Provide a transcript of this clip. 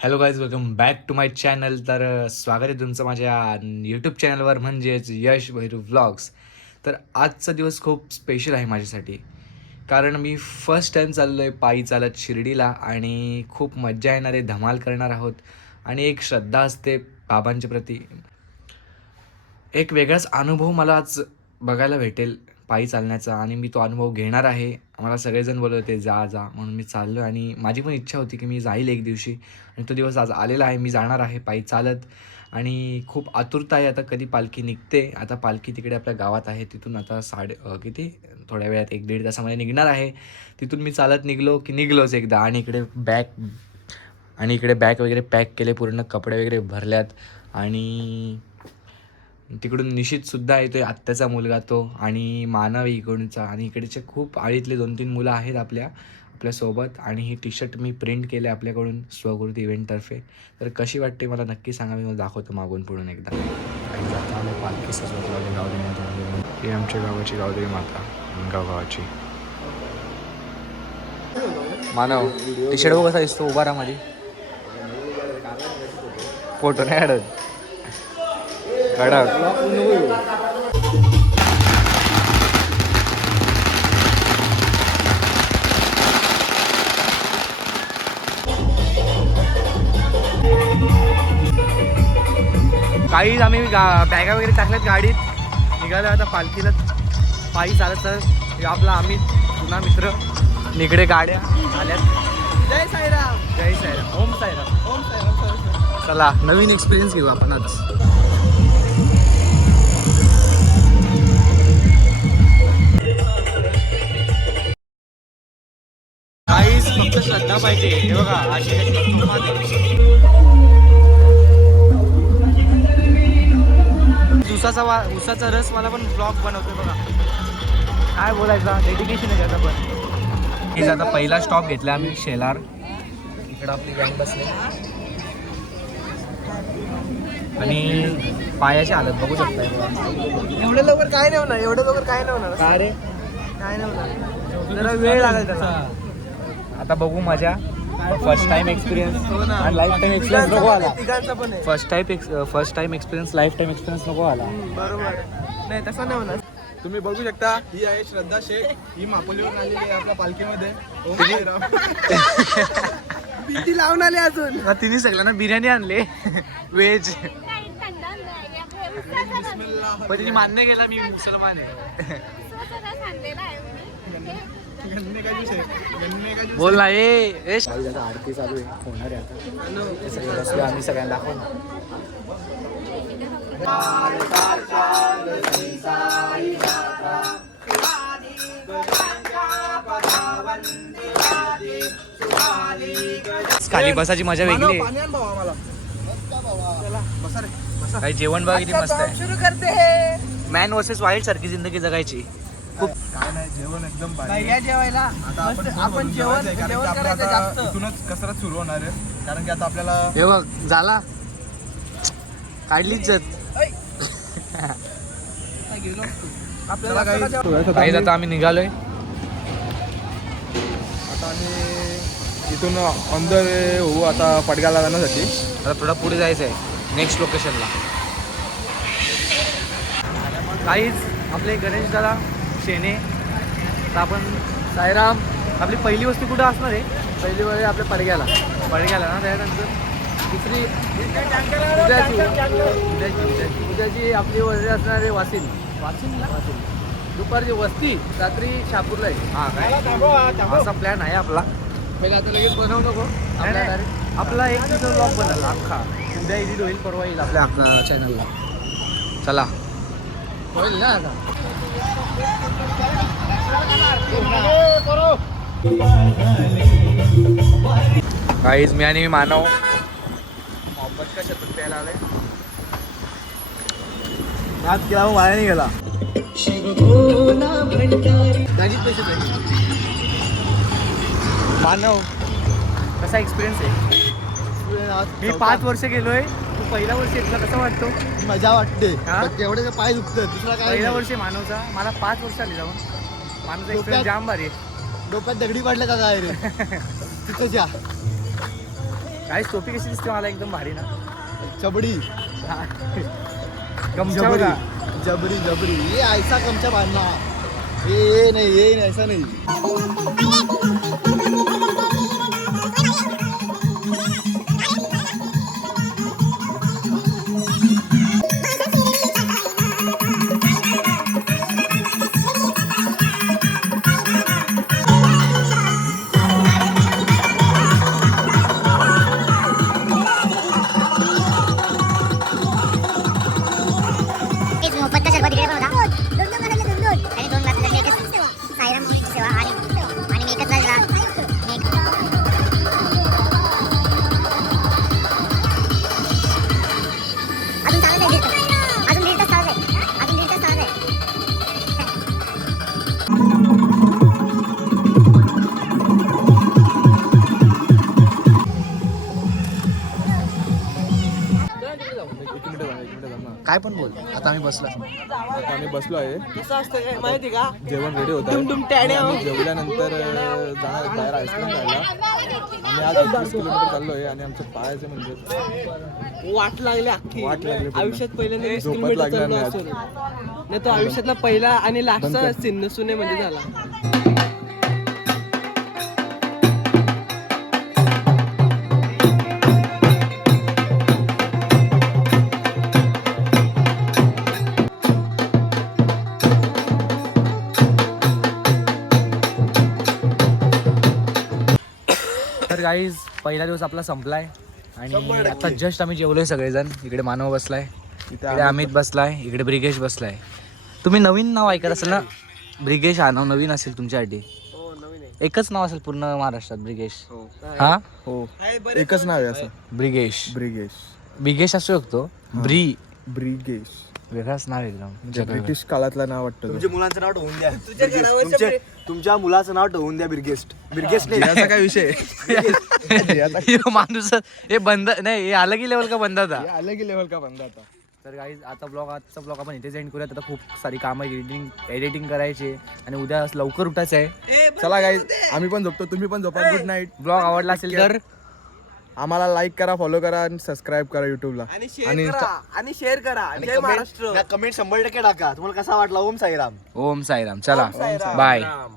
Hello guys, welcome back to my channel. तर स्वागत आहे तुमचं माझ्या यूट्यूब चॅनलवर, म्हणजेच यश भैरू व्लॉग्स. तर आजचा दिवस खूप स्पेशल आहे माझ्यासाठी, कारण मी फर्स्ट टाईम चाललो आहे पायी चालत शिर्डीला आणि खूप मज्जा येणार आहे, धमाल करणार आहोत. आणि एक श्रद्धा असते बाबांच्या प्रती. एक वेगळाच अनुभव मला आज बघायला भेटेल पायी चालण्याचा, आणि मी तो अनुभव घेणार आहे. मला सगळेजण बोलत होते जा जा, म्हणून मी चाललो आणि माझी पण इच्छा होती की मी जाईल एक दिवशी, आणि तो दिवस आज आलेला आहे. मी जाणार आहे पायी चालत आणि खूप आतुरता आहे आता कधी पालखी निघते. आता पालखी तिकडे आपल्या गावात आहे, तिथून आता किती थोड्या वेळात 1-1.5 तासामध्ये निघणार आहे. तिथून मी चालत निघलो की निघलोच एकदा, आणि इकडे बॅग वगैरे पॅक केले, पूर्ण कपडे वगैरे भरल्यात. आणि तिकडून निशितसुद्धा येतो आहे, आत्याचा मुलगा तो, आणि मानव इकडूनचा, आणि इकडचे खूप आळीतले 2-3 मुलं आहेत आपल्यासोबत. आणि ही टी शर्ट मी प्रिंट केले आपल्याकडून स्वकृती इव्हेंटतर्फे. तर कशी वाटते मला नक्की सांगा, मी मला दाखवतो मागून पुढून एकदा. आम्ही पालखी सजवत लावली गावदेवी माता. ही आमच्या गावाची गावदेवी माता, गाव गावाची. मानव टी शर्ट बघ कसा दिसतो उभारामध्ये, फोटो नाही काढत कडक. काही आम्ही बॅगा वगैरे टाकल्यात गाडीत, निघालो आता पालखीला पायी चालत. तर आपला अमित जुना मित्र, इकडे गाड्या आल्यात. जय साईराम. जय साईराम. ओम साईराम. ओम साईराम. चला नवीन एक्सपिरियन्स घेऊ आपण आज. काहीच फक्त श्रद्धा पाहिजे. हे बघा अशी उसाचा रस मला पण ब्लॉग बनवतोय बघा. काय बोलायचा, डेडिकेशन आहे त्याचा पण. हेच आता पहिला स्टॉप घेतला आम्ही शेलार. इकडं आपली गँग बसले आणि पायाची हालत बघू शकता. एवढं लवकर काय नाही होणार, एवढं लवकर काय नाही होणार. काय रे, काय नाही होणार, जरा वेळ लागेल त्याला. आता बघू मजा. फर्स्ट टाइम एक्सपिरियन्स आणि लाईफ टाइम एक्सपिरियन्स नको आला. तिघांचा पण आहे. First time experience, life time experience नको आला. बरोबर. नाही तसा नाही होणार. तुम्ही बघू शकता, ही आहे श्रद्धा शेख. ही मापोलीवरून आलेली आहे आपल्या पालखीमध्ये. ओम साईराम. भीती लावून आली अजून. तिने सगळ्यांना बिर्याणी आणले व्हेज, पण तिने मान्य केला मी मुसलमान आहे. गन्ने का ज्यूस आहे, गन्ने का ज्यूस. बोल ना ए. आरती चालू आहे, होणार आहे आता. आम्ही सगळ्यांना दाखवू. खाली बसाची मजा वेगळी पाणी आण भाऊ आम्हाला. चला, बसा रे, बसा. आहे. जेवण बघा किती मस्त आहे. सुरू करते हे. मॅन वर्सेस वाईल्ड सारखी जिंदगी जगायची. खूप काय नाही, जेवण एकदम भारी नाही, आहे. या जेवायला आता आपण मस्त. पोट आपण भरून जेवण जेवायचं आहे, कारण की जेवण आपल्याला करायचं आता जास्त. इथूनच कसरत सुरू होणार आहे. कारण की आता आपल्याला हे बघ झाला, काढलीच जात. ऐ. काय गेलो असतो. चला आपल्याला काही चला जेवण. काहीच आता आम्ही निघालोय. आता आम्ही इथून ऑन द वे होऊ आता पडगाला जाण्यासाठी. आता थोडा पुढे जायचं आहे नेक्स्ट लोकेशनला. काहीच आपले गणेश दादा शेणे. आता आपण साईराम. आपली पहिली वस्ती कुठं असणार आहे? पहिली वेळ आपल्या पडग्याला ना. त्यानंतर दुसरी उद्याची आपली वस्ती असणार आहे वाशिमला. दुपारची वस्ती, रात्री शहापूरला आहे. हां काय असा प्लॅन आहे आपला. पहिले आता लगेच बनवू नको. आपला एक दिवस ब्लॉग बनवला अख्खा. उद्या एडिट होईल, परवा येईल आपल्या चॅनलला. चला होईल ना आता. काहीच मी आणि मानव मोहब्बत का शतक प्यायला आलाय. नाच केला मग वाया नाही गेला. मानव कसा एक्सपिरियन्स आहे? मी 5 वर्ष गेलोय, तू पहिला वर्ष तुला कसं वाटतो? मजा वाटते. हा? तेवढे पाय दुखतात, दुसरा काय पहिला नाही. वर्ष मानवचा. मला 5 वर्ष आली जाऊन. मानवचा एक्सपिरियन्स जाम भारी आहे. डोक्यात दगडी पडल्या का काय रे तिथं जा. काय टोपी कशी दिसते मला एकदम भारी ना. चबडी गमछा बघा. जबरी जबरी ये ऐसा गमछा बांधना. ये नहीं ऐसा नहीं. मोफतचा शरबत इकडे पण होता. आणि 2 ग्लास एकच साईराम मुलीची सेवा आणि मी एकच झाला. अजून चालू आहे. अजून 1.5 तास चालू आहे. अजून 1.5 तास चालू आहे. काय पण बोल. आता आम्ही बसलो. आता आम्ही बसलो आहे. कसं असतं काय माहिती का? जेवण रेडी होत डुमडुम टॅड्या. आहे. जेवल्यानंतर जाणार बाहेर आईस्क्रीम खायला. आम्ही आज 20 किलोमीटर चाललो आहे आणि आमच्या पायाचे म्हणजे वाट लागली अख्खी. वाट लागली पूर्ण. आयुष्यात पहिल्यांदा 20 झोपत किलोमीटर लागणार चाललो नाही आज. असेल. नाही तो आयुष्यातला पहिला आणि लास्टचा सिन्न सुने मध्ये झाला. तर गाईज पहिला दिवस आपला संपलाय आणि आता जस्ट आम्ही जेवलोय सगळेजण. इकडे मानव बसलाय, इकडे अमित बसलाय, इकडे ब्रिगेश बसलाय. तुम्ही नवीन नाव ऐकत असेल ना, ब्रिगेश हा नाव नवीन असेल तुमच्यासाठी. हो नवीन आहे. एकच नाव असेल पूर्ण महाराष्ट्रात, ब्रिगेश. हा हो एकच नाव आहे असं. ब्रिगेश. ब्रिगेश असू शकतो. ब्रिगेश वेगळाच नाव एकदम. ब्रिटिश काळातलं नाव वाटतं. तुमच्या मुलाचं नाव ठेवून द्या. तुझ्या घरावर तुमच्या मुलाचं नाव ठेवून द्या बिरगेस्ट. बिरगेस्ट नाही. याचा काय विषय ह्यो माणूस हे बंद नाही, हे अलग लेवल का बंद था. आलं की लेवल का बंद आता. तर गाईज आता आजचा ब्लॉग आपण इथेच एंड करूयात. आता खूप सारी कामं एडिटिंग करायची आणि उद्या लवकर उठायचं आहे. चला गाईज आम्ही पण झोपतो, तुम्ही पण झोपा. Good night. ब्लॉग आवडला असेल तर आम्हाला लाईक करा, फॉलो करा आणि सबस्क्राईब करा युट्यूबला. आणि शेअर करा. जय महाराष्ट्र. कमेंट 100% टाका. तुम्हाला कसा वाटला? ओम साईराम. ओम साईराम. चला साईराम. बाय. राम.